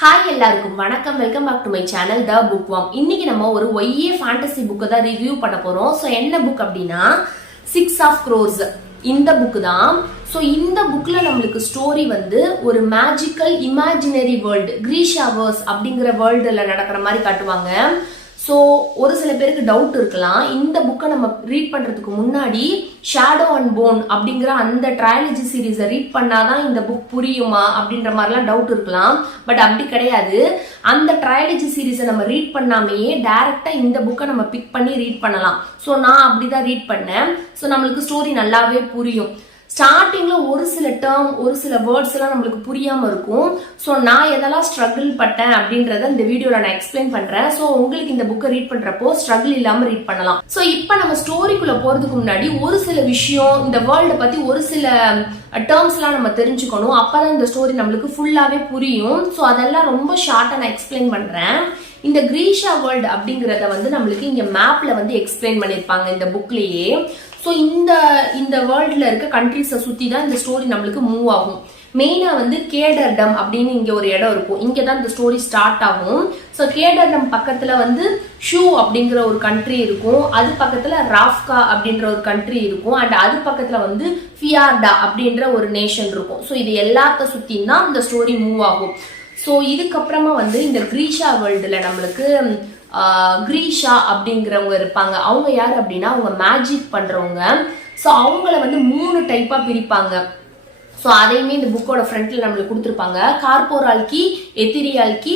Hi எல்லாருக்கும் வணக்கம். Welcome back to my channel the bookworm. இன்னைக்கு நம்ம ஒரு ஒய்யே ஃபேண்டசி புக்கை தான் ரிவ்யூ பண்ண போறோம். ஸோ என்ன புக் அப்படின்னா 6 of Crows இந்த புக் தான். ஸோ இந்த புக்ல நம்மளுக்கு ஸ்டோரி வந்து ஒரு மேஜிக்கல் இமேஜினரி வேர்ல்டு கிரீஷாவர்ஸ் அப்படிங்கிற வேர்ல்டுல நடக்கிற மாதிரி காட்டுவாங்க. ஸோ ஒரு சில பேருக்கு டவுட் இருக்கலாம், இந்த புக்கை நம்ம ரீட் பண்றதுக்கு முன்னாடி ஷேடோ அண்ட் போன் அப்படிங்கிற அந்த ட்ரையாலஜி சீரீஸை ரீட் பண்ணாதான் இந்த புக் புரியுமா அப்படின்ற மாதிரிலாம் டவுட் இருக்கலாம். பட் அப்படி கிடையாது. அந்த ட்ரையாலஜி சீரீஸை நம்ம ரீட் பண்ணாமையே டைரக்டா இந்த புக்கை நம்ம பிக் பண்ணி ரீட் பண்ணலாம். ஸோ நான் அப்படிதான் ரீட் பண்ணேன். ஸோ நம்மளுக்கு ஸ்டோரி நல்லாவே புரியும். ஸ்டார்டிங்ல ஒரு சில டேர்ம் ஒரு சில வேர்ட்ஸ் எல்லாம் நம்மளுக்கு புரியாம இருக்கும். ஸோ நான் எதெல்லாம் ஸ்ட்ரகிள் பட்டேன் அப்படின்றத இந்த வீடியோல நான் எக்ஸ்பிளைன் பண்றேன். ஸோ உங்களுக்கு இந்த புக்கை ரீட் பண்றப்போ ஸ்ட்ரகிள் இல்லாம ரீட் பண்ணலாம். ஸோ இப்போ நம்ம ஸ்டோரிக்குள்ள போறதுக்கு முன்னாடி ஒரு சில விஷயம் இந்த வேர்ல்டை பத்தி ஒரு சில டேர்ம்ஸ் எல்லாம் நம்ம தெரிஞ்சுக்கணும். அப்பதான் இந்த ஸ்டோரி நம்மளுக்கு ஃபுல்லாவே புரியும். ஸோ அதெல்லாம் ரொம்ப ஷார்ட்டா நான் எக்ஸ்பிளைன் பண்றேன். இந்த கிரீஷா வேர்ல்டு அப்படிங்கறத வந்து நம்மளுக்கு இங்க மேப்ல வந்து எக்ஸ்பிளைன் பண்ணிருப்பாங்க இந்த புக்லயே. ஸோ இந்த வேர்ல்ட்ல இருக்க கண்ட்ரிஸை சுத்தி தான் இந்த ஸ்டோரி நம்மளுக்கு மூவ் ஆகும். மெயினா வந்து கேடர்டம் அப்படின்னு இங்க ஒரு இடம் இருக்கும். இங்க தான் இந்த ஸ்டோரி ஸ்டார்ட் ஆகும். ஸோ கேடர்டம் பக்கத்துல வந்து ஷூ அப்படிங்கிற ஒரு கண்ட்ரி இருக்கும். அது பக்கத்துல ராஃப்கா அப்படின்ற ஒரு கண்ட்ரி இருக்கும். அண்ட் அது பக்கத்துல வந்து ஃபியார்டா அப்படின்ற ஒரு நேஷன் இருக்கும். ஸோ இது எல்லாத்த சுத்தி தான் இந்த ஸ்டோரி மூவ் ஆகும். ஸோ இதுக்கப்புறமா வந்து இந்த கிரீஷா வேர்ல்டுல நம்மளுக்கு கிரீஷா அப்படிங்கிறவங்க இருப்பாங்க. அவங்க யார் அப்படின்னா அவங்க மேஜிக் பண்றவங்க. ஸோ அவங்கள வந்து 3 டைப்பா பிரிப்பாங்க. ஸோ அதையுமே இந்த புக்கோட ஃப்ரண்ட்ல நம்மளுக்கு கொடுத்துருப்பாங்க. கார்போரால்கி, எத்திரியால்கி,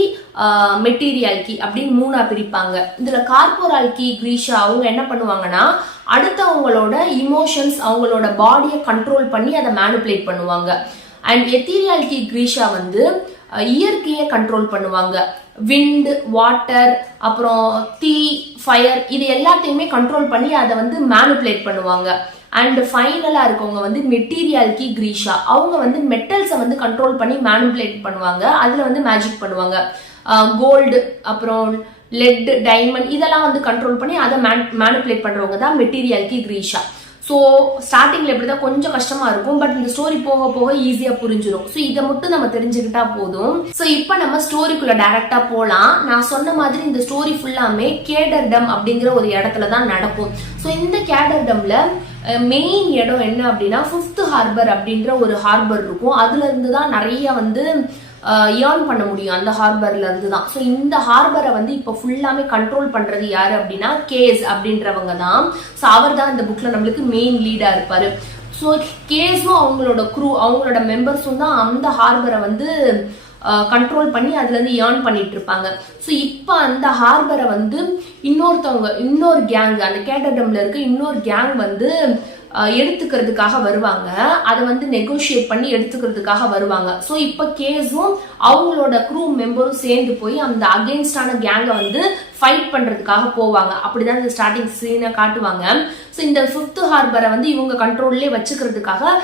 மெட்டீரியால்கி அப்படின்னு 3ஆ பிரிப்பாங்க. இதுல கார்போரால்கி கிரீஷா அவங்க என்ன பண்ணுவாங்கன்னா அடுத்தவங்களோட இமோஷன்ஸ் அவங்களோட பாடியை கண்ட்ரோல் பண்ணி அதை மேனிபுலேட் பண்ணுவாங்க. அண்ட் எத்திரியால்கி கிரீஷா வந்து இயற்கையை கண்ட்ரோல் பண்ணுவாங்க. விண்ட், வாட்டர், அப்புறம் தீ, ஃபயர் இது எல்லாத்தையுமே கண்ட்ரோல் பண்ணி அதை வந்து மேனிபுலேட் பண்ணுவாங்க. அண்ட் ஃபைனலா இருக்கவங்க வந்து மெட்டீரியால்கி கிரீஷா அவங்க வந்து மெட்டல்ஸை வந்து கண்ட்ரோல் பண்ணி மேனிபுலேட் பண்ணுவாங்க. அதுல வந்து மேஜிக் பண்ணுவாங்க. கோல்டு, அப்புறம் லெட், டைமண்ட் இதெல்லாம் வந்து கண்ட்ரோல் பண்ணி அதை மேனிபுலேட் பண்றவங்க தான் மெட்டீரியால்கி கிரீஷா. ஸோ ஸ்டார்டிங்ல எப்படிதான் கொஞ்சம் கஷ்டமா இருக்கும். பட் இந்த ஸ்டோரி போக போக ஈஸியா புரிஞ்சிடும். ஸோ இதை மட்டும் நம்ம தெரிஞ்சுக்கிட்டா போதும். ஸோ இப்போ நம்ம ஸ்டோரிக்குள்ள டைரக்டா போலாம். நான் சொன்ன மாதிரி இந்த ஸ்டோரி ஃபுல்லாமே கேடர்டம் அப்படிங்கிற ஒரு இடத்துல தான் நடக்கும். ஸோ இந்த கேடர்டம்ல மெயின் இடம் என்ன அப்படின்னா 5th ஹார்பர் அப்படின்ற ஒரு ஹார்பர் இருக்கும். அதுல இருந்து தான் நிறைய வந்து ஏர்ன் பண்ண முடியும் அந்த ஹார்பர்ல இருந்து தான். ஸோ இந்த ஹார்பரை வந்து இப்போ ஃபுல்லாமே கண்ட்ரோல் பண்றது யாரு அப்படின்னா கேஸ் அப்படின்றவங்க தான். ஸோ அவர் தான் இந்த புக்ல நம்மளுக்கு மெயின் லீடா இருப்பாரு. ஸோ கேஸும் அவங்களோட குரூ அவங்களோட மெம்பர்ஸும் தான் அந்த ஹார்பரை வந்து கண்ட்ரோல் பண்ணி அதுல இருந்து ஏர்ன் பண்ணிட்டு இருப்பாங்க. ஸோ இப்போ அந்த ஹார்பரை வந்து இன்னொரு கேங் அந்த கேட்டடம்ல இருக்க இன்னொரு கேங் வந்து எடுத்துக்கிறதுக்காக வருவாங்க. அதை வந்து நெகோசியேட் பண்ணி எடுத்துக்கிறதுக்காக வருவாங்க. ஸோ இப்போ கேஸும் அவங்களோட க்ரூ மெம்பரும் சேர்ந்து போய் அந்த அகெயின்ஸ்டான கேங்கை வந்து ஃபைட் பண்றதுக்காக போவாங்க. அப்படிதான் இந்த ஸ்டார்டிங் சீனை காட்டுவாங்க. ஸோ இந்த 5th ஹார்பரை வந்து இவங்க கண்ட்ரோல்லே வச்சுக்கிறதுக்காக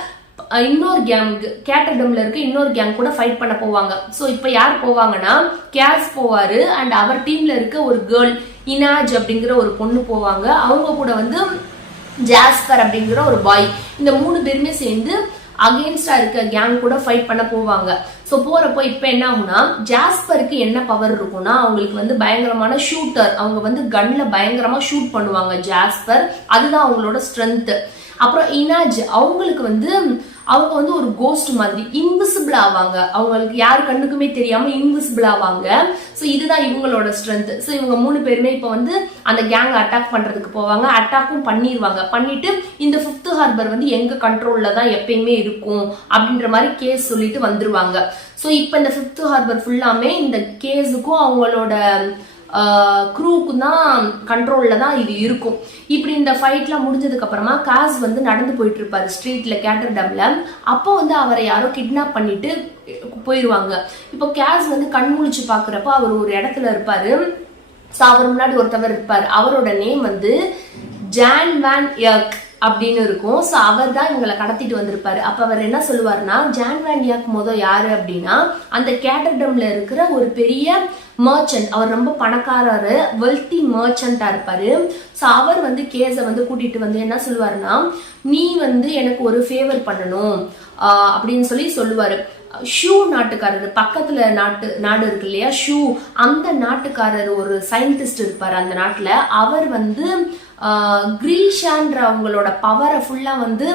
இன்னொரு கேங் கேட்டடம்ல இருக்க இன்னொரு கேங் கூட ஃபைட் பண்ண போவாங்க. ஸோ இப்போ யார் போவாங்கன்னா கேஸ் போவாரு. அண்ட் அவர் டீம்ல இருக்க ஒரு கேர்ள் இனாஜ் அப்படிங்கிற ஒரு பொண்ணு போவாங்க. அவங்க கூட வந்து ஜாஸ்பர் அப்படிங்கிற ஒரு பாய் இந்த 3 பேருமே சேர்ந்து அகெயின்ஸ்டா இருக்க கேங் கூட ஃபைட் பண்ண போவாங்க. ஸோ போறப்போ இப்போ என்ன ஆகும்னா ஜாஸ்பருக்கு என்ன பவர் இருக்கும்னா அவங்களுக்கு வந்து பயங்கரமான ஷூட்டர். அவங்க வந்து கன்ல பயங்கரமா ஷூட் பண்ணுவாங்க ஜாஸ்பர். அதுதான் அவங்களோட ஸ்ட்ரென்த். அப்புறம் இனாஜ் அவங்களுக்கு வந்து அவங்க வந்து ஒரு கோஸ்ட் மாதிரி இன்விசிபிள் ஆவாங்க. அவங்களுக்கு யாரு கண்ணுக்குமே தெரியாம இன்விசிபிள் ஆவாங்க. ஸோ இதுதான் இவங்களோட ஸ்ட்ரென்த். ஸோ இவங்க 3 பேருமே இப்போ வந்து அந்த கேங் அட்டாக் பண்றதுக்கு போவாங்க. அட்டாக்கும் பண்ணிடுவாங்க. பண்ணிட்டு இந்த 5th ஹார்பர் வந்து எங்க கண்ட்ரோல்ல தான் எப்பயுமே இருக்கும் அப்படின்ற மாதிரி கேஸ் சொல்லிட்டு வந்துருவாங்க. ஸோ இப்போ இந்த 5th ஹார்பர் ஃபுல்லாமே இந்த கேஸுக்கும் அவங்களோட க்ரூக்கு தான் கண்ட்ரோல்ல தான் இது இருக்கும். இப்படி இந்த ஃபைட்லாம் முடிஞ்சதுக்கு அப்புறமா காஸ் வந்து நடந்து போயிட்டு இருப்பாரு ஸ்ட்ரீட்ல கேட்டர்டம்ல. அப்போ வந்து அவரை யாரோ கிட்னாப் பண்ணிட்டு போயிருவாங்க. இப்போ கேஸ் வந்து கண் முழிச்சு பாக்குறப்ப அவர் ஒரு இடத்துல இருப்பாரு. ஸோ அவர் முன்னாடி ஒருத்தவர் இருப்பாரு. அவரோட நேம் வந்து ஜான் வேன் எர்க் அப்படின்னு இருக்கும். ஸோ அவர் தான் இவங்களை கடத்திட்டு வந்திருப்பாரு. அப்ப அவர் என்ன சொல்லுவாருன்னா ஜான் வேன் எர்க் யாரு அப்படின்னா அந்த கேட்டர்டம்ல இருக்கிற ஒரு பெரிய மர்ச்சன்ட். அவர் ரொம்ப பணக்காரரு, வெல்தி மர்ச்சன்டா இருப்பாரு. ஸோ அவர் வந்து கேஸை வந்து கூட்டிட்டு வந்து என்ன சொல்லுவாருன்னா நீ வந்து எனக்கு ஒரு ஃபேவர் பண்ணணும் அப்படின்னு சொல்லுவாரு. ஷூ நாட்டுக்காரர் பக்கத்துல நாடு இருக்கு இல்லையா ஷூ, அந்த நாட்டுக்காரர் ஒரு சயின்டிஸ்ட் இருப்பாரு அந்த நாட்டுல. அவர் வந்து கிரீஷான்ற அவங்களோட பவரை ஃபுல்லா வந்து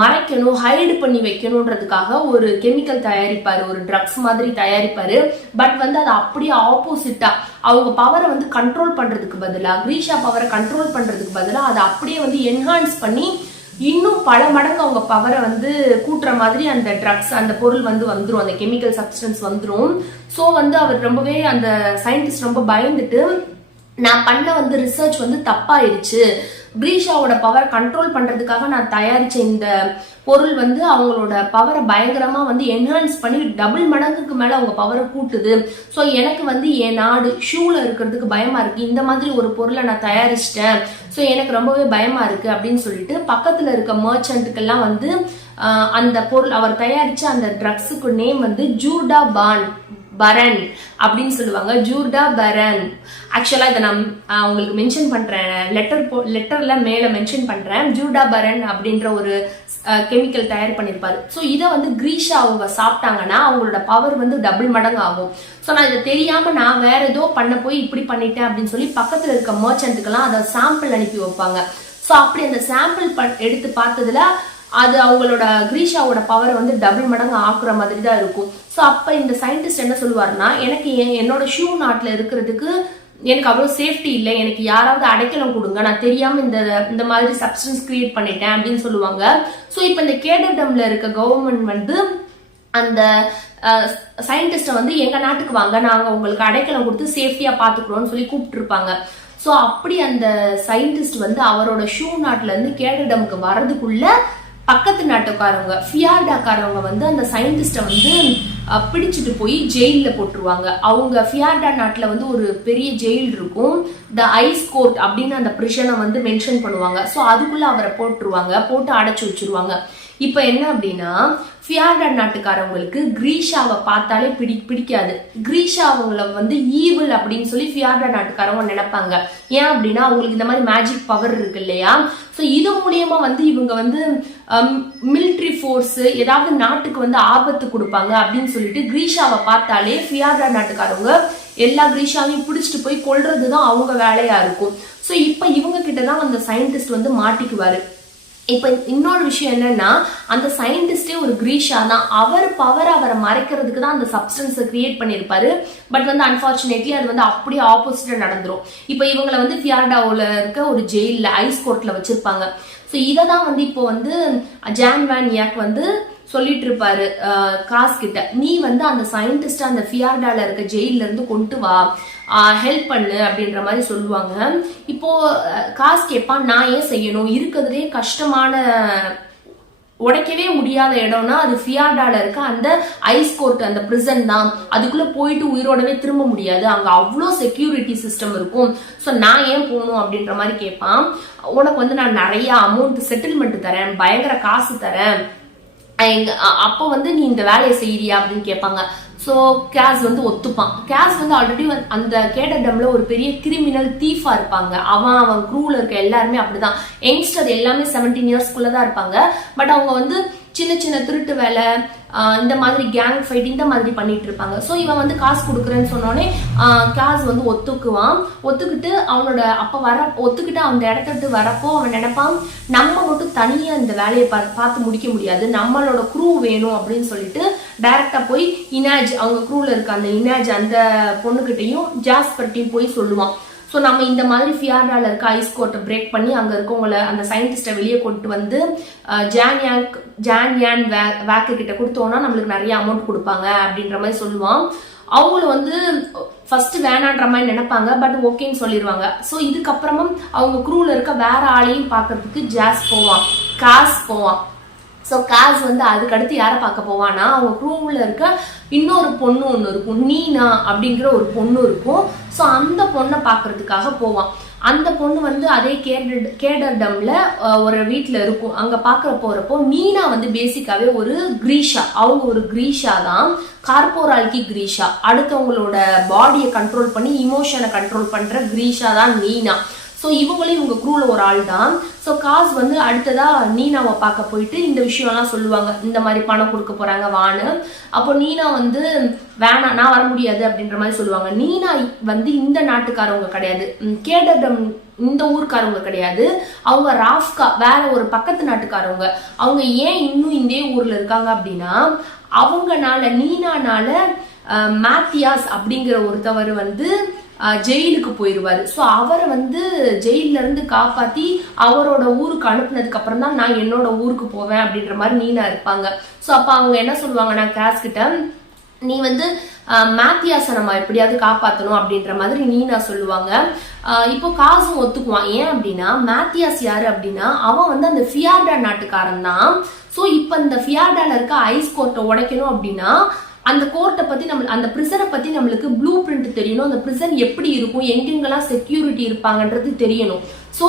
மறைக்கணும், ஹைடு பண்ணி வைக்கணும்ன்றதுக்காக ஒரு கெமிக்கல் தயாரிப்பாரு, ஒரு ட்ரக்ஸ் மாதிரி தயாரிப்பாரு. பட் வந்து அது அப்படியே ஆப்போசிட்டா அவங்க பவரை வந்து கண்ட்ரோல் பண்றதுக்கு பதிலா, கிரீஷா பவரை கண்ட்ரோல் பண்றதுக்கு பதிலா அதை அப்படியே வந்து என்ஹான்ஸ் பண்ணி இன்னும் பல மடங்கு அவங்க பவரை வந்து கூட்டுற மாதிரி அந்த ட்ரக்ஸ், அந்த பொருள் வந்து வந்துடும், அந்த கெமிக்கல் சப்ஸ்டன்ஸ் வந்துடும். ஸோ வந்து அவர் ரொம்பவே, அந்த சயின்டிஸ்ட் ரொம்ப பயந்துட்டு, நான் பண்ண வந்து ரிசர்ச் வந்து தப்பாயிருச்சு, கிரீஷாவோட பவர் கண்ட்ரோல் பண்றதுக்காக நான் தயாரிச்ச இந்த பொருள் வந்து அவங்களோட பவரை பயங்கரமா வந்து என்ஹான்ஸ் பண்ணி டபுள் மடங்குக்கு மேல அவங்க பவரை கூட்டுது. ஸோ எனக்கு வந்து என் நாடு ஷூல இருக்கிறதுக்கு பயமா இருக்கு, இந்த மாதிரி ஒரு பொருளை நான் தயாரிச்சிட்டேன், ஸோ எனக்கு ரொம்பவே பயமா இருக்கு அப்படின்னு சொல்லிட்டு பக்கத்துல இருக்க மர்ச்சன்ட்டுக்கெல்லாம் வந்து அந்த பொருள், அவர் தயாரிச்ச அந்த ட்ரக்ஸுக்கு நேம் வந்து ஜூர்டா பரன் அப்படின்னு சொல்லுவாங்க. ஜூர்டா பரன். ஆக்சுவலா இதை நான் உங்களுக்கு மென்ஷன் பண்றேன், லெட்டர்ல மேல மென்ஷன் பண்றேன். ஜூர்டா பரன் அப்படின்ற ஒரு கெமிக்கல் தயார் பண்ணிருப்பாரு. ஸோ இதை வந்து கிரீஷா அவங்க சாப்பிட்டாங்கன்னா அவங்களோட பவர் வந்து டபுள் மடங்கு ஆகும். ஸோ நான் இதை தெரியாம நான் வேற ஏதோ பண்ண போய் இப்படி பண்ணிட்டேன் அப்படின்னு சொல்லி பக்கத்துல இருக்க மர்ச்சன்ட்டுக்கெல்லாம் அதை சாம்பிள் அனுப்பி வைப்பாங்க. ஸோ அப்படி அந்த சாம்பிள் எடுத்து பார்த்ததுல அது அவங்களோட கிரீஷாவோட பவரை வந்து டபுள் மடங்கு ஆக்குற மாதிரி தான் இருக்கும். ஸோ அப்ப இந்த சயின்டிஸ்ட் என்ன சொல்லுவாருன்னா, எனக்கு என்னோட ஷூ நாட்டுல இருக்கிறதுக்கு எனக்கு அவ்வளவு சேஃப்டி இல்லை, எனக்கு யாராவது அடைக்கலம் கொடுங்க, நான் தெரியாம இந்த மாதிரி சப்ஸ்டன்ஸ் கிரியேட் பண்ணிட்டேன் அப்படின்னு சொல்லுவாங்க. ஸோ இப்ப இந்த கேடர்டம்ல இருக்க கவர்மெண்ட் வந்து அந்த சயின்டிஸ்ட வந்து எங்க நாட்டுக்கு வாங்க, நாங்க உங்களுக்கு அடைக்கலம் கொடுத்து சேஃப்டியா பாத்துக்கிறோம்னு சொல்லி கூப்பிட்டு இருப்பாங்க. ஸோ அப்படி அந்த சயின்டிஸ்ட் வந்து அவரோட ஷூ நாட்டுல இருந்து கேடர்டம்க்கு வர்றதுக்குள்ள பக்கத்து நாட்டுக்காரவங்க, ஃபியார்டாக்காரவங்க வந்து அந்த சயின்டிஸ்ட வந்து பிடிச்சிட்டு போய் ஜெயில போட்டுருவாங்க. அவங்க ஃபியார்டா நாட்டுல வந்து ஒரு பெரிய ஜெயில் இருக்கும், த ஐஸ் கோர்ட் அப்படின்னு அந்த பிரிஷனை வந்து மென்ஷன் பண்ணுவாங்க. ஸோ அதுக்குள்ள அவரை போட்டுருவாங்க, போட்டு அடைச்சு வச்சிருவாங்க. இப்ப என்ன அப்படின்னா, ஃபியார்டா நாட்டுக்காரவங்களுக்கு கிரீஷாவை பார்த்தாலே பிடிக்காது. கிரீஷா அவங்கள வந்து ஈவில் அப்படின்னு சொல்லி ஃபியார்டா நாட்டுக்காரவங்க நினைப்பாங்க. ஏன் அப்படின்னா அவங்களுக்கு இந்த மாதிரி மேஜிக் பவர் இருக்கு இல்லையா. ஸோ இது மூலியமா வந்து இவங்க வந்து மிலிட்ரி ஃபோர்ஸ், ஏதாவது நாட்டுக்கு வந்து ஆபத்து கொடுப்பாங்க அப்படின்னு சொல்லிட்டு கிரீஷாவை பார்த்தாலே ஃபியார்டா நாட்டுக்காரவங்க எல்லா கிரீஷாவையும் பிடிச்சிட்டு போய் கொல்றதுதான் அவங்க வேலையா இருக்கும். ஸோ இப்ப இவங்க கிட்டதான் அந்த சயின்டிஸ்ட் வந்து மாட்டிக்குவாரு. இப்ப இன்னொரு விஷயம் என்னன்னா, அந்த சயின்டிஸ்டே ஒரு கிரீஷா தான். அவர் பவர் அவரை மறைக்கிறதுக்கு தான் அந்த சப்ஸ்டன்ஸை கிரியேட் பண்ணிருப்பாரு. பட் வந்து அன்பார்ச்சுனேட்லி அது வந்து அப்படியே ஆப்போசிட்டா நடந்துரும். இப்ப இவங்களை வந்து ஃபியார்டாவுல இருக்க ஒரு ஜெயில, ஐஸ் கோர்ட்ல வச்சிருப்பாங்க. ஸோ இதை தான் வந்து இப்போ வந்து ஜான் வேன் யாக் வந்து சொல்லிட்டு இருப்பாரு காஸ் கிட்ட, நீ வந்து அந்த சயின்டிஸ்ட் அந்த ஃபியார்டால இருக்க ஜெயில இருந்து கொண்டு வா, ஹெல்ப் பண்ணு அப்படின்ற மாதிரி சொல்லுவாங்க. இப்போ காசு கேட்பான், நான் ஏன் செய்யணும், இருக்கிறதுலே கஷ்டமான உடைக்கவே முடியாத இடம்னா அது ஃபியார்டால இருக்க அந்த ஐஸ் கோர்ட், அந்த பிரிசன் தான். அதுக்குள்ள போயிட்டு உயிரோடவே திரும்ப முடியாது, அங்க அவ்வளோ செக்யூரிட்டி சிஸ்டம் இருக்கும். ஸோ நான் ஏன் போகணும் அப்படின்ற மாதிரி கேட்பான். உனக்கு வந்து நான் நிறைய அமௌண்ட் செட்டில்மெண்ட் தரேன், பயங்கர காசு தரேன், அப்போ வந்து நீ இந்த வேலையை செய்யறியா அப்படின்னு கேட்பாங்க. ஸோ கேஸ் வந்து ஒத்துப்பான். கேஸ் வந்து ஆல்ரெடி அந்த கேடர்டம்ல ஒரு பெரிய கிரிமினல் தீஃபா இருப்பாங்க. அவன் க்ரூல இருக்க எல்லாருமே அப்படிதான், யங்ஸ்டர் எல்லாமே 17 இயர்ஸ்க்குள்ளதான் இருப்பாங்க. பட் அவங்க வந்து சின்ன சின்ன திருட்டு வேலை, இந்த மாதிரி கேங் ஃபைட் இந்த மாதிரி பண்ணிட்டு இருப்பாங்க. ஸோ இவன் வந்து காசு கொடுக்குறேன்னு சொன்னோடனே காசு வந்து ஒத்துக்குவான். ஒத்துக்கிட்டு அவனோட ஒத்துக்கிட்டு அந்த இடத்த விட்டு வரப்போ அவன் நினைப்பான், நம்ம மட்டும் தனியா இந்த வேலையை பார்த்து முடிக்க முடியாது, நம்மளோட க்ரூ வேணும் அப்படின்னு சொல்லிட்டு டைரக்டா போய் இனாஜ், அவங்க க்ரூல இருக்க அந்த இனாஜ் அந்த பொண்ணுகிட்டையும் ஜாஸ்பர்ட்டையும் போய் சொல்லுவான். ஸோ நம்ம இந்த மாதிரி ஃபியார்டால இருக்க ஐஸ் கோர்ட்டை பிரேக் பண்ணி அங்க இருக்கவங்கள, அந்த சயின்டிஸ்டை வெளியே கொண்டு வந்து ஜான் யான் வேக்கு கிட்ட கொடுத்தோம்னா நம்மளுக்கு நிறைய அமௌண்ட் கொடுப்பாங்க அப்படின்ற மாதிரி சொல்லுவான். அவங்களும் வந்து ஃபர்ஸ்ட் வேணான்ற மாதிரி நினைப்பாங்க, பட் ஓகேன்னு சொல்லிடுவாங்க. ஸோ இதுக்கப்புறமா அவங்க க்ரூல இருக்க வேற ஆளையும் பார்க்கறதுக்கு காஸ் போவான். ஸோ காஸ் வந்து அதுக்கு அடுத்து யாரை பார்க்க போவான்னா, அவங்க க்ரூவில் இருக்க இன்னொரு பொண்ணு ஒன்று இருக்கும், நீனா அப்படிங்கிற ஒரு பொண்ணு இருக்கும். ஸோ அந்த பொண்ணை பார்க்கறதுக்காக போவான். அந்த பொண்ணு வந்து அதே கேடர்டம்ல ஒரு வீட்டில் இருக்கும். அங்கே பார்க்குற போறப்போ நீனா வந்து பேசிக்காவே ஒரு கிரீஷா, அவங்க ஒரு கிரீஷா தான், கார்போரால்கி கிரீஷா, அடுத்தவங்களோட பாடியை கண்ட்ரோல் பண்ணி இமோஷனை கண்ட்ரோல் பண்ற கிரீஷா தான் நீனா. ஸோ ஸோ இவங்களும் இவங்க குரூல ஒரு ஆள் தான். ஸோ காஸ் வந்து அடுத்ததா நீனாவை பார்க்க போயிட்டு இந்த விஷயம்லாம் சொல்லுவாங்க, இந்த மாதிரி பணம் கொடுக்க போறாங்க வான்னு. அப்போ நீனா வந்து வேணாம், நான் வர முடியாது அப்படின்ற மாதிரி சொல்லுவாங்க. நீனா வந்து இந்த நாட்டுக்காரவங்க கிடையாது, கேடடம் இந்த ஊருக்காரவங்க கிடையாது, அவங்க ராஃப்கா வேற ஒரு பக்கத்து நாட்டுக்காரவங்க. அவங்க ஏன் இன்னும் இந்த ஊர்ல இருக்காங்க அப்படின்னா, அவங்கனால நீனானால மேத்தியாஸ் அப்படிங்கிற ஒருத்தவர் வந்து ஜெயிலுக்கு போயிடுவாரு. ஸோ அவரை வந்து ஜெயில இருந்து காப்பாத்தி அவரோட ஊருக்கு அனுப்புனதுக்கு அப்புறம் தான் நான் என்னோட ஊருக்கு போவேன் அப்படின்ற மாதிரி நீனா இருப்பாங்க. ஸோ அப்ப அவங்க என்ன சொல்லுவாங்கன்னா கிளாஸ் கிட்ட, நீ வந்து மேத்தியாஸை நம்ம எப்படியாவது காப்பாற்றணும் அப்படின்ற மாதிரி நீனா சொல்லுவாங்க. இப்போ காசும் ஒத்துக்குவான். ஏன் அப்படின்னா மேத்தியாஸ் யாரு அப்படின்னா அவன் வந்து அந்த ஃபியார்டா நாட்டுக்காரன் தான். ஸோ இப்போ இந்த ஃபியார்டால இருக்க ஐஸ் கோர்ட்டை உடைக்கணும் அப்படின்னா அந்த கோர்ட்டை பத்தி நம்ம அந்த பிரிசனை பத்தி நம்மளுக்கு ப்ளூ பிரிண்ட் தெரியணும், அந்த பிரிசன் எப்படி இருக்கும், எங்கெங்கெல்லாம் செக்யூரிட்டி இருப்பாங்கன்றது தெரியணும். ஸோ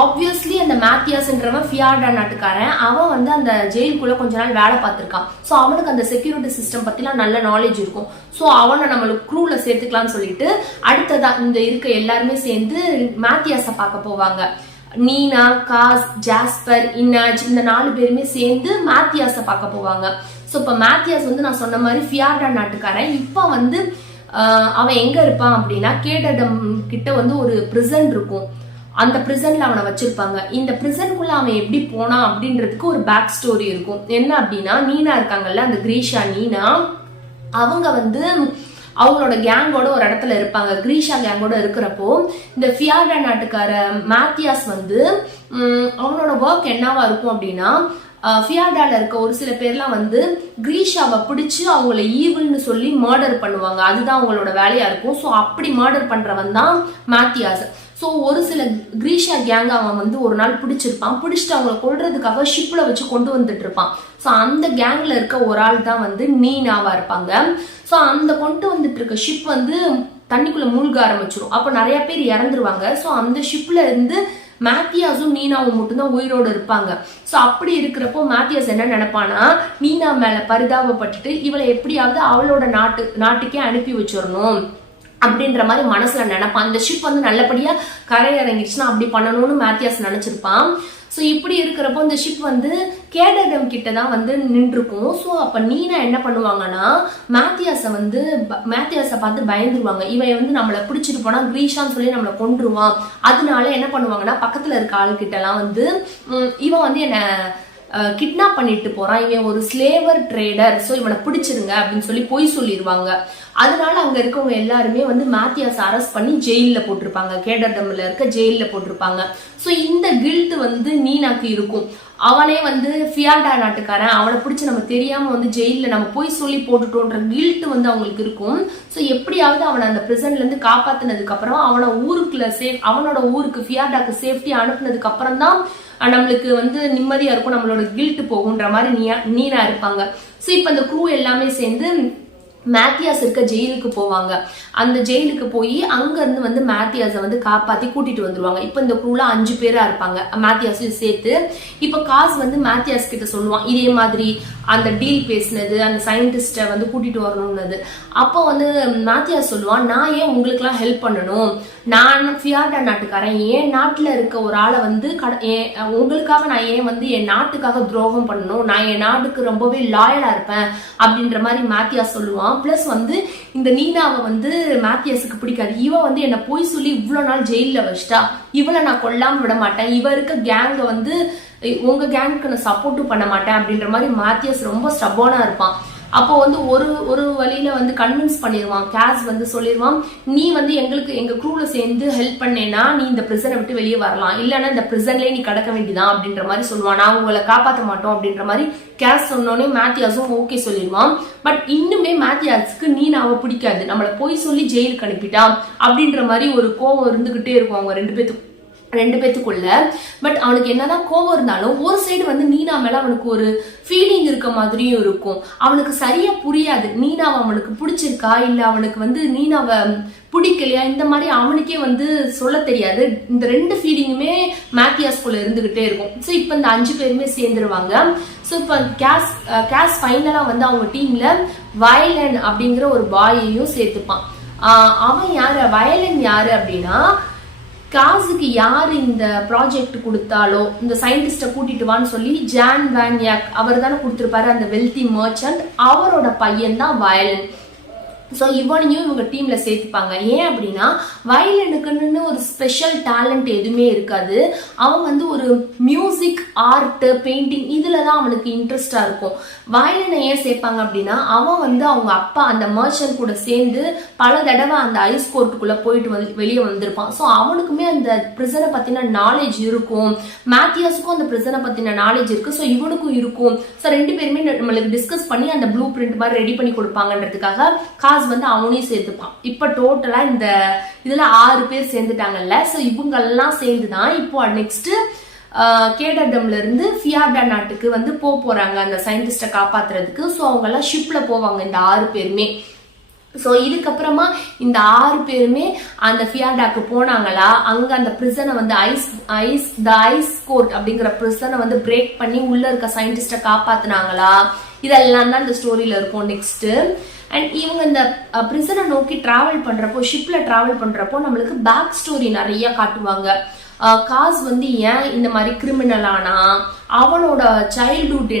ஆப்வியஸ்லி அந்த மேத்தியாஸ்ன்றவன் ஃபியார்டா நாட்டுக்காரன், அவன் வந்து அந்த ஜெயிலுக்குள்ள கொஞ்ச நாள் வேலை பார்த்திருக்கான். ஸோ அவனுக்கு அந்த செக்யூரிட்டி சிஸ்டம் பத்திலாம் நல்ல நாலேஜ் இருக்கும். ஸோ அவனை நம்மளுக்கு க்ரூல சேர்த்துக்கலாம்னு சொல்லிட்டு அடுத்ததா இந்த இருக்க எல்லாருமே சேர்ந்து மேத்தியாஸை பார்க்க போவாங்க. நீனா, காஸ், ஜாஸ்பர், இன்னாஜ் இந்த 4 பேருமே சேர்ந்து மேத்தியாஸை பார்க்க போவாங்க. ஸோ இப்போ மேத்தியாஸ் வந்து நான் சொன்ன மாதிரி ஃபியார்டா நாட்டுக்காரன். இப்போ வந்து அவன் எங்க இருப்பான் அப்படின்னா கேடடம் கிட்ட வந்து ஒரு பிரிசன் இருக்கும், அந்த பிரிசன்ல அவனை வச்சிருப்பாங்க. இந்த பிரிசனுக்குள்ள அவன் எப்படி போனான் அப்படின்றதுக்கு ஒரு பேக் ஸ்டோரி இருக்கும். என்ன அப்படின்னா நீனா இருக்காங்கல்ல, அந்த கிரீஷா நீனா, அவங்க வந்து அவங்களோட கேங்கோட ஒரு இடத்துல இருப்பாங்க. கிரீஷா கேங்கோட இருக்கிறப்போ இந்த ஃபியார்டா நாட்டுக்கார மேத்தியாஸ் வந்து அவனோட ஒர்க் என்னவா இருக்கும் அப்படின்னா, ஃபியார்டால இருக்க ஒரு சில பேர்லாம் வந்து கிரீஷாவை பிடிச்சு அவங்கள ஈவில்னு சொல்லி மர்டர் பண்ணுவாங்க. அதுதான் அவங்களோட வேலையா இருக்கும். ஸோ அப்படி மர்டர் பண்றவன் தான் மேத்தியாஸ். ஸோ ஒரு சில கிரீஷா கேங் அவன் வந்து ஒரு நாள் பிடிச்சிருப்பான், பிடிச்சிட்டு அவங்களை கொல்றதுக்காக ஷிப்ல வச்சு கொண்டு வந்துட்டு இருப்பான். ஸோ அந்த கேங்ல இருக்க ஒரு ஆள் தான் வந்து நீனாவா இருப்பாங்க. ஸோ அந்த கொண்டு வந்துட்டு இருக்க ஷிப் வந்து தண்ணிக்குள்ள மூழ்க ஆரம்பிச்சிடும். அப்போ நிறைய பேர் இறந்துருவாங்க. ஸோ அந்த ஷிப்ல இருந்து மேத்தியாஸும் நீனாவும் மட்டும்தான் உயிரோடு இருப்பாங்க. ஸோ அப்படி இருக்கிறப்போ மேத்தியாஸ் என்ன நினைப்பானா, நீனா மேல பரிதாபப்பட்டுட்டு இவளை எப்படியாவது அவளோட நாட்டுக்கே அனுப்பி வச்சிடணும் அப்படின்ற மாதிரி மனசுல நினைப்பான். அந்த ஷிப் வந்து நல்லபடியா கரை இறங்கிடுச்சுன்னா அப்படி பண்ணணும்னு மேத்தியாஸ் நினைச்சிருப்பான். ஸோ இப்படி இருக்கிறப்போ இந்த ஷிப் வந்து கேடடம் கிட்ட தான் வந்து நின்றுருக்கும். ஸோ அப்ப நீனா என்ன பண்ணுவாங்கன்னா மேத்தியாஸை பார்த்து பயந்துருவாங்க. இவன் வந்து நம்மளை பிடிச்சிட்டு போனா கிரீஷான்னு சொல்லி நம்மளை கொன்றுவான். அதனால என்ன பண்ணுவாங்கன்னா பக்கத்துல இருக்க ஆளுகிட்ட எல்லாம் வந்து இவன் வந்து என்ன கிட்னாப் பண்ணிட்டு போறான், இவன் ஒரு ஸ்லேவர் ட்ரேடர், ஸோ இவனை பிடிச்சிருங்க அப்படின்னு சொல்லி பொய் சொல்லிடுவாங்க. அதனால அங்க இருக்கவங்க எல்லாருமே வந்து மேத்தியாஸ் அரெஸ்ட் பண்ணி ஜெயில போட்டிருப்பாங்க, கேடடம்ல இருக்க ஜெயில போட்டிருப்பாங்க. ஸோ இந்த கில்ட் வந்து நீனாக்கு இருக்கும். அவனே வந்து ஃபியார்டா நாட்டுக்காரன், அவனை பிடிச்சி நம்ம தெரியாம வந்து ஜெயில நம்ம போய் சொல்லி போட்டுட்டோன்ற கில்ட் வந்து அவங்களுக்கு இருக்கும். ஸோ எப்படியாவது அவனை அந்த பிரிசன்ல இருந்து காப்பாத்தினதுக்கு அப்புறம் அவனோட ஊருக்கு ஃபியார்டாக்கு சேஃப்டி அனுப்புனதுக்கு அப்புறம் தான் நம்மளுக்கு வந்து நிம்மதியா இருக்கும், நம்மளோட கில்ட் போகுன்ற மாதிரி நீனா இருப்பாங்க. ஸோ இப்ப இந்த க்ரூ எல்லாமே சேர்ந்து மேத்தியாஸ் இருக்க ஜெயிலுக்கு போவாங்க. அந்த ஜெயிலுக்கு போய் அங்க இருந்து வந்து மேத்தியாஸை வந்து காப்பாத்தி கூட்டிட்டு வந்துருவாங்க. இப்ப இந்த க்ரூல 5 பேரா இருப்பாங்க, மேத்தியாஸையும் சேர்த்து. இப்ப காஸ் வந்து மேத்தியாஸ் கிட்ட சொல்லுவான் இதே மாதிரி அந்த டீல் பேசினது, அந்த சயின்டிஸ்ட வந்து கூட்டிட்டு வரணும்னது. அப்போ வந்து மேத்தியாஸ் சொல்லுவான், நான் ஏன் உங்களுக்கு எல்லாம் ஹெல்ப் பண்ணணும், நான் ஃபியார்டா நாட்டுக்காரன், என் நாட்டுல இருக்க ஒரு ஆளை வந்து உங்களுக்காக நான் ஏன் வந்து என் நாட்டுக்காக துரோகம் பண்ணணும், நான் என் நாட்டுக்கு ரொம்பவே லாயலா இருப்பேன் அப்படின்ற மாதிரி மேத்தியாஸ் சொல்லுவான். பிளஸ் வந்து இந்த நீனாவை வந்து மேத்தியாஸுக்கு பிடிக்காது. இவ வந்து என்ன போய் சொல்லி இவ்வளவு நாள் ஜெயில வச்சிட்டா, இவளை நான் கொல்லாம விட மாட்டேன், இவ இருக்க கேங்க வந்து உங்க கேங்குக்கு நான் சப்போர்ட்டும் பண்ண மாட்டேன் அப்படின்ற மாதிரி மேத்தியாஸ் ரொம்ப ஸ்டபர்னா இருப்பான். அப்போ வந்து ஒரு வழியில வந்து கன்வின்ஸ் பண்ணிடுவான். கேஸ் வந்து சொல்லிடுவான், நீ வந்து எங்க க்ரூல சேர்ந்து ஹெல்ப் பண்ணேன்னா நீ இந்த பிரிசனை விட்டு வெளியே வரலாம், இல்லைன்னா இந்த பிரிசன்லயே நீ கடக்க வேண்டியதான் அப்படின்ற மாதிரி சொல்லுவான். நான் உங்களை காப்பாற்ற மாட்டோம் அப்படின்ற மாதிரி கேஸ் சொன்னோடனே மேத்தியாஸும் ஓகே சொல்லிடுவான். பட் இன்னுமே மேத்தியாஸுக்கு நீனாவை பிடிக்காது, நம்மளை போய் சொல்லி ஜெயிலுக்கு அனுப்பிட்டான் அப்படின்ற மாதிரி ஒரு கோவம் இருந்துகிட்டே இருக்கும் அவங்க ரெண்டு பேத்துக்குள்ள. பட் அவனுக்கு என்னதான் கோவம் இருந்தாலும் ஒரு சைடு வந்து நீனா மேல அவனுக்கு ஒரு ஃபீலிங் இருக்க மாதிரியும் இருக்கும். அவனுக்கு சரியா புரியாது நீனாவை அவனுக்கு பிடிச்சிருக்கா இல்ல அவனுக்கு வந்து நீனாவை பிடிக்கலையா, இந்த மாதிரி அவனுக்கே வந்து சொல்ல தெரியாது. இந்த 2 ஃபீலிங்குமே மேத்தியாஸ்குள்ள இருந்துகிட்டே இருக்கும். ஸோ இப்போ இந்த 5 பேருமே சேர்ந்துருவாங்க. ஸோ இப்போ கேஸ் ஃபைனலா வந்து அவங்க டீம்ல வயலன் அப்படிங்கிற ஒரு பாயையும் சேர்த்துப்பான். அவன் யாரு, வயலன் யாரு அப்படின்னா காசுக்கு யாரு இந்த ப்ராஜெக்ட் கொடுத்தாலோ இந்த சயின்டிஸ்ட கூட்டிட்டு வான்னு சொல்லி ஜான் வான்யாக் அவர் தானே கொடுத்திருப்பாரு அந்த வெல்தி மர்ச்சன்ட், அவரோட பையன் தான் வயலின். ஸோ இவனையும் இவங்க டீம்ல சேர்த்துப்பாங்க. ஏன் அப்படின்னா வயலினுக்குன்னு ஒரு ஸ்பெஷல் டேலண்ட் எதுவுமே இருக்காது. அவன் வந்து ஒரு மியூசிக், ஆர்ட், பெயிண்டிங் இதுல தான் அவனுக்கு இன்ட்ரெஸ்டா இருக்கும். வயலினை ஏன் சேர்ப்பாங்க அப்படின்னா அவன் வந்து அவங்க அப்பா அந்த மர்ச்சன்ட் கூட சேர்ந்து பல தடவை அந்த ஐஸ் கோர்ட்டுக்குள்ள போயிட்டு வெளியே வந்திருப்பான். ஸோ அவனுக்குமே அந்த பிரிசனை பத்தின நாலேஜ் இருக்கும். மேத்தியாஸுக்கும் அந்த பிரிசனை பத்தின நாலேஜ் இருக்கு. ஸோ இவனுக்கும் இருக்கும். ஸோ ரெண்டு பேருமே நம்மளுக்கு டிஸ்கஸ் பண்ணி அந்த ப்ளூ பிரிண்ட் மாதிரி ரெடி பண்ணி கொடுப்பாங்கன்றதுக்காக வந்து அவனையும் சேர்த்துப்பான். இப்ப டோட்டலா இந்த இதுல 6 பேர் சேர்ந்துட்டாங்கல்ல. சோ இவங்க எல்லாம் சேர்ந்துதான் இப்போ நெக்ஸ்ட் கேடர்டம்ல இருந்து ஃபியார்டா நாட்டுக்கு வந்து போறாங்க அந்த சயின்டிஸ்ட காப்பாத்துறதுக்கு. சோ அவங்க எல்லாம் ஷிப்ல போவாங்க இந்த 6 பேருமே. சோ இதுக்கப்புறமா இந்த 6 பேருமே அந்த ஃபியார்டாக்கு போனாங்களா, அங்க அந்த பிரிசனை வந்து ஐஸ் கோர்ட் அப்படிங்கிற பிரிசனை வந்து பிரேக் பண்ணி உள்ள இருக்க சயின்டிஸ்ட காப்பாத்துனாங்களா, இதெல்லாம் தான் இந்த ஸ்டோரியில இருக்கும் நெக்ஸ்ட். அண்ட் இவங்க இந்த பிரிசனை நோக்கி டிராவல் பண்றப்போ, ஷிப்ல டிராவல் பண்றப்போ நம்மளுக்கு பேக் ஸ்டோரி நிறைய காட்டுவாங்க. காஸ் வந்து ஏன் இந்த மாதிரி கிரிமினல் ஆனா, அவனோட சைல்ட்ஹுட்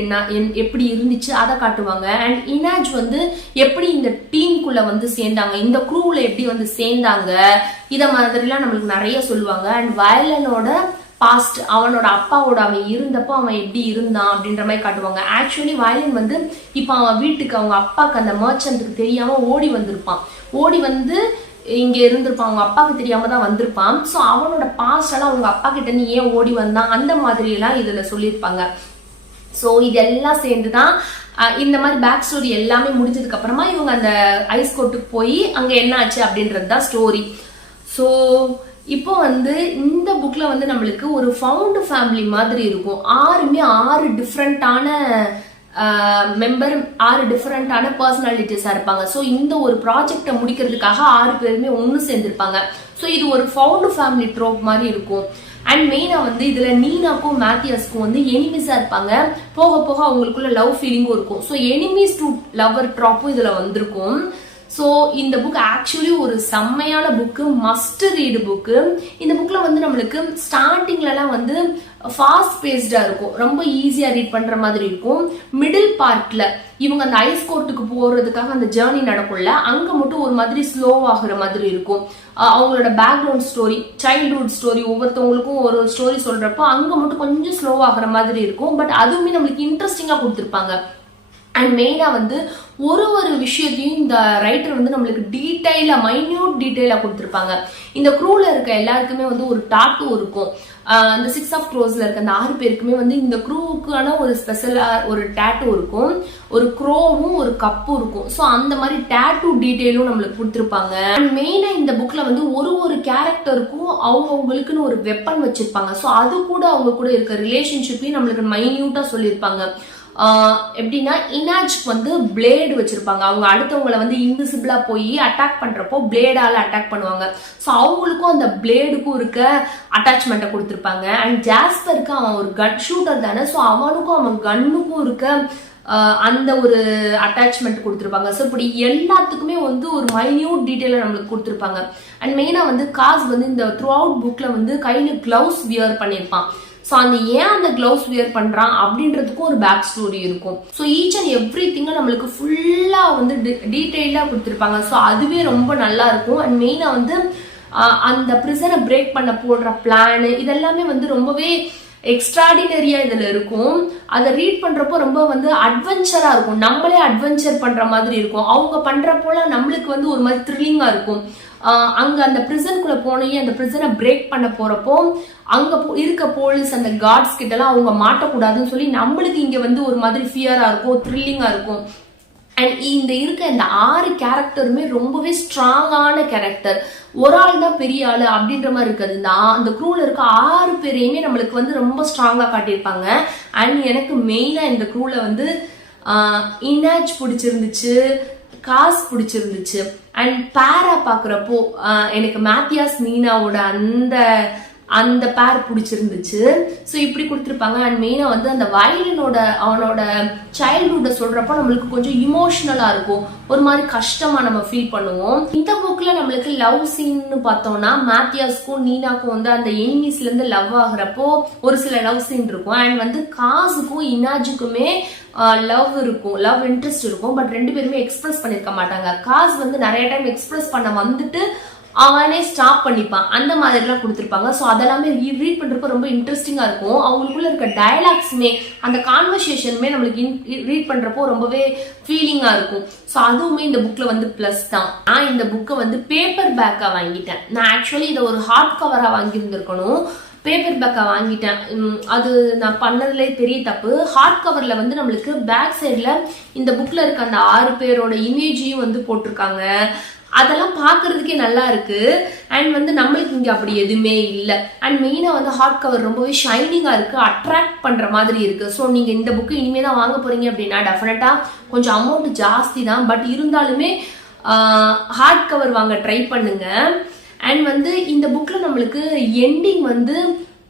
எப்படி இருந்துச்சு அதை காட்டுவாங்க. அண்ட் இனாஜ் வந்து எப்படி இந்த டீமுக்குள்ள வந்து சேர்ந்தாங்க, இந்த குரூல எப்படி வந்து சேர்ந்தாங்க, இத மாதிரிலாம் நம்மளுக்கு நிறைய சொல்லுவாங்க. அண்ட் வயலனோட பாஸ்ட், அவனோட அப்பாவோட அவன் இருந்தப்போ அவன் எப்படி இருந்தான் அப்படின்ற மாதிரி காட்டுவாங்க. ஆக்சுவலி வயலின் வந்து இப்ப அவன் வீட்டுக்கு அவங்க அப்பாக்கு அந்த மர்ச்சன்ட்டுக்கு தெரியாம ஓடி வந்திருப்பான். ஓடி வந்து இங்க இருந்திருப்பான், அவங்க அப்பாவுக்கு தெரியாம தான் வந்திருப்பான். சோ அவனோட பாஸ்ட் எல்லாம் அவங்க அப்பா கிட்ட இருந்து ஏன் ஓடி வந்தான் அந்த மாதிரி எல்லாம் இதுல சொல்லியிருப்பாங்க. சோ இதெல்லாம் சேர்ந்துதான் இந்த மாதிரி பேக் ஸ்டோரி எல்லாமே முடிஞ்சதுக்கு அப்புறமா இவங்க அந்த ஐஸ் கோர்ட்டுக்கு போய் அங்க என்ன ஆச்சு அப்படின்றது தான் ஸ்டோரி. சோ இப்போ வந்து இந்த புக்ல வந்து நம்மளுக்கு ஒரு ஃபவுண்ட் ஃபேமிலி மாதிரி இருக்கும். 6 டிஃப்ரெண்டான மெம்பர், 6 டிஃப்ரெண்டான பர்சனாலிட்டிஸா இருப்பாங்க. ஸோ இந்த ஒரு ப்ராஜெக்டை முடிக்கிறதுக்காக 6 பேருமே ஒன்று சேர்ந்திருப்பாங்க. ஸோ இது ஒரு ஃபவுண்ட் ஃபேமிலி ட்ரோப் மாதிரி இருக்கும். அண்ட் மெயினா வந்து இதுல நீனாக்கும் மேத்தியாஸ்க்கும் வந்து எனிமிஸா இருப்பாங்க. போக போக அவங்களுக்குள்ள லவ் ஃபீலிங்கும் இருக்கும். ஸோ எனிமிஸ் டு லவர் ட்ராப்பும் இதுல வந்திருக்கும். ஸோ இந்த புக் ஆக்சுவலி ஒரு செம்மையான புக்கு, மஸ்ட் ரீடு புக்கு. இந்த புக்ல வந்து நம்மளுக்கு ஸ்டார்டிங்லலாம் வந்து ஃபாஸ்ட் பேஸ்டா இருக்கும், ரொம்ப ஈஸியா ரீட் பண்ற மாதிரி இருக்கும். மிடில் பார்ட்ல இவங்க அந்த ஐஸ் கோர்ட்டுக்கு போறதுக்காக அந்த ஜேர்னி நடக்கும்ல, அங்க மட்டும் ஒரு மாதிரி ஸ்லோ ஆகுற மாதிரி இருக்கும். அவங்களோட பேக்ரவுண்ட் ஸ்டோரி, சைல்ட்ஹுட் ஸ்டோரி, ஒவ்வொருத்தவங்களுக்கும் ஒரு ஸ்டோரி சொல்றப்போ அங்க மட்டும் கொஞ்சம் ஸ்லோ ஆகுற மாதிரி இருக்கும். பட் அதுவுமே நம்மளுக்கு இன்ட்ரெஸ்டிங்கா கொடுத்துருப்பாங்க. அண்ட் மெயினா வந்து ஒரு விஷயத்தையும் இந்த ரைட்டர் வந்து நம்மளுக்கு டீடைலா, மைன்யூட் டீடைலா கொடுத்திருப்பாங்க. இந்த க்ரூல இருக்க எல்லாருக்குமே வந்து ஒரு டாட்டூ இருக்கும். இந்த 6 ஆஃப் க்ரோஸ்ல இருக்க அந்த 6 பேருக்குமே வந்து இந்த க்ரூவுக்கான ஒரு ஸ்பெஷலா ஒரு டாட்டூ இருக்கும். ஒரு க்ரோவும் ஒரு கப்பும் இருக்கும். ஸோ அந்த மாதிரி டாட்டூ டீடைலும் நம்மளுக்கு கொடுத்துருப்பாங்க. அண்ட் மெயினா இந்த புக்ல வந்து ஒரு கேரக்டருக்கும் அவங்களுக்குன்னு ஒரு வெப்பன் வச்சிருப்பாங்க. ஸோ அது கூட அவங்க கூட இருக்க ரிலேஷன்ஷிப்பையும் நம்மளுக்கு மைன்யூட்டா சொல்லியிருப்பாங்க. எப்படின்னா இனாஜ்க்கு வந்து பிளேடு வச்சிருப்பாங்க. அவங்க அடுத்தவங்களை வந்து இன்விசிபிளா போய் அட்டாக் பண்றப்போ பிளேடால அட்டாக் பண்ணுவாங்க. ஸோ அவங்களுக்கும் அந்த பிளேடுக்கும் இருக்க அட்டாச்மெண்ட்டை கொடுத்துருப்பாங்க. அண்ட் ஜாஸ்பருக்கு அவன் ஒரு கன் ஷூட்டர் தானே, ஸோ அவனுக்கும் அவன் கன்னுக்கும் இருக்க அந்த ஒரு அட்டாச்மெண்ட் கொடுத்துருப்பாங்க. ஸோ இப்படி எல்லாத்துக்குமே வந்து ஒரு மைன்யூட் டீட்டெயில நம்மளுக்கு கொடுத்துருப்பாங்க. அண்ட் மெயினா வந்து காஸ் வந்து இந்த த்ரூ அவுட் புக்ல வந்து கையில கிளவுஸ் வியர் பண்ணியிருப்பான். ஸோ அந்த ஏன் அந்த கிளவுஸ் வியர் பண்றான் அப்படின்றதுக்கும் ஒரு பேக் ஸ்டோரி இருக்கும். ஸோ ஈச் அண்ட் எவ்ரி திங்க நம்மளுக்கு ஃபுல்லா வந்து டீட்டெயிலா கொடுத்துருப்பாங்க. ஸோ அதுவே ரொம்ப நல்லா இருக்கும். அண்ட் மெயினா வந்து அந்த பிரிசனை பிரேக் பண்ண போடுற பிளான் இதெல்லாமே வந்து ரொம்பவே எக்ஸ்ட்ராடினரியா இதுல இருக்கும். அதை ரீட் பண்றப்போ ரொம்ப வந்து அட்வென்ச்சரா இருக்கும். நம்மளே அட்வென்ச்சர் பண்ற மாதிரி இருக்கும். அவங்க பண்றப்போல நம்மளுக்கு வந்து ஒரு மாதிரி த்ரில்லிங்கா இருக்கும். அங்க அந்த பிரிசனுக்குள்ள போனே அந்த பிரிசனை பிரேக் பண்ண போறப்போ அங்க இருக்க போலீஸ் அந்த கார்ட்ஸ் கிட்ட எல்லாம் அவங்க மாட்டக்கூடாதுன்னு சொல்லி நம்மளுக்கு இங்க வந்து ஒரு மாதிரி ஃபியரா இருக்கும், த்ரில்லிங்கா இருக்கும். அண்ட் இந்த இருக்க இந்த 6 கேரக்டருமே ரொம்பவே ஸ்ட்ராங்கான கேரக்டர். ஒரு ஆள் தான் பெரிய ஆளு அப்படின்ற மாதிரி இருக்காது. அந்த க்ரூல இருக்க 6 பேரையுமே நம்மளுக்கு வந்து ரொம்ப ஸ்ட்ராங்கா காட்டியிருப்பாங்க. அண்ட் எனக்கு மெயினா இந்த க்ரூல வந்து இனாஜ் பிடிச்சிருந்துச்சு, காஸ் பிடிச்சிருந்துச்சு. அண்ட் பேரா பாக்குறப்போ எனக்கு மேத்தியாஸ் நீனாவோட அந்த அந்த பேர் பிடிச்சிருந்துச்சு. ஸோ இப்படி கொடுத்துருப்பாங்க. அண்ட் மெயினா வந்து அந்த வயலினோட அவனோட சைல்ட்ஹுட்ட சொல்றப்போ நம்மளுக்கு கொஞ்சம் இமோஷனலா இருக்கும், ஒரு மாதிரி கஷ்டமா நம்ம ஃபீல் பண்ணுவோம். இந்த புக்ல நம்மளுக்கு லவ் சீன் பார்த்தோம்னா மேத்தியாஸ்க்கும் நீனாக்கும் வந்து அந்த எனிமீஸ்ல இருந்து லவ் ஆகுறப்போ ஒரு சில லவ் சீன் இருக்கும். அண்ட் வந்து காசுக்கும் இனாஜுக்குமே லவ் இருக்கும், லவ் இன்ட்ரெஸ்ட் இருக்கும். பட் ரெண்டு பேருமே எக்ஸ்பிரஸ் பண்ணிருக்க மாட்டாங்க. காசு வந்து நிறைய டைம் எக்ஸ்பிரஸ் பண்ண வந்துட்டு அவனே ஸ்டாப் பண்ணிப்பான், அந்த மாதிரி எல்லாம் கொடுத்துருப்பாங்க. ஸோ அதெல்லாமே ரீட் பண்றப்ப ரொம்ப இன்ட்ரெஸ்டிங்கா இருக்கும். அவங்களுக்குள்ள இருக்க டயலாக்ஸுமே அந்த கான்வர்சேஷனுமே நம்மளுக்கு ரீட் பண்றப்போ ரொம்பவே ஃபீலிங்கா இருக்கும். ஸோ அதுவுமே இந்த புக்ல வந்து பிளஸ் தான். நான் இந்த புக்கை வந்து பேப்பர் பேக்கா வாங்கிட்டேன். நான் ஆக்சுவலி இதை ஒரு ஹார்ட் கவரா வாங்கியிருந்திருக்கணும், பேப்பர் பேக்கா வாங்கிட்டேன். அது நான் பண்ணதுலே பெரிய தப்பு. ஹார்ட் கவர்ல வந்து நம்மளுக்கு பேக் சைட்ல இந்த புக்ல இருக்க அந்த 6 பேரோட இமேஜையும் வந்து போட்டிருக்காங்க. அதெல்லாம் பாக்குறதுக்கே நல்லா இருக்கு. அண்ட் வந்து நம்மளுக்கு இங்க அப்படி எதுவுமே இல்லை. அண்ட் மெயினா வந்து ஹார்ட் கவர் ரொம்பவே ஷைனிங்கா இருக்கு, அட்ராக்ட் பண்ற மாதிரி இருக்கு. ஸோ நீங்க இந்த புக்கு இனிமே தான் வாங்க போறீங்க அப்படின்னா டெஃபினட்டா கொஞ்சம் அமௌண்ட் ஜாஸ்தி தான், பட் இருந்தாலுமே ஹார்ட் கவர் வாங்க ட்ரை பண்ணுங்க. அண்ட் வந்து இந்த புக்ல நம்மளுக்கு எண்டிங் வந்து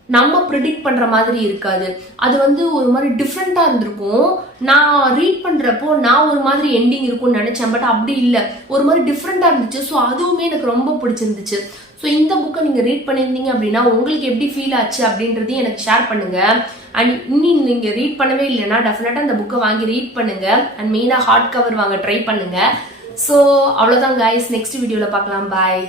நம்ம ப்ரிடிக்ட் பண்ற மாதிரி இருக்காது, அது வந்து ஒரு மாதிரி டிஃப்ரெண்டா இருந்திருக்கும். நான் ரீட் பண்றப்போ நான் ஒரு மாதிரி எண்டிங் இருக்கும்னு நினைச்சேன், பட் அப்படி இல்லை, ஒரு மாதிரி டிஃப்ரெண்டா இருந்துச்சு. ஸோ அதுவுமே எனக்கு ரொம்ப பிடிச்சிருந்துச்சு. ஸோ இந்த புக்கை நீங்க ரீட் பண்ணியிருந்தீங்க அப்படின்னா உங்களுக்கு எப்படி ஃபீல் ஆச்சு அப்படின்றதையும் எனக்கு ஷேர் பண்ணுங்க. அண்ட் இன்னும் நீங்க ரீட் பண்ணவே இல்லைன்னா டெஃபினட்டா இந்த புக்கை வாங்கி ரீட் பண்ணுங்க. அண்ட் மெயினா ஹார்ட் கவர் வாங்க ட்ரை பண்ணுங்க. ஸோ அவ்வளோதான் கைஸ், நெக்ஸ்ட் வீடியோல பார்க்கலாம். பாய்.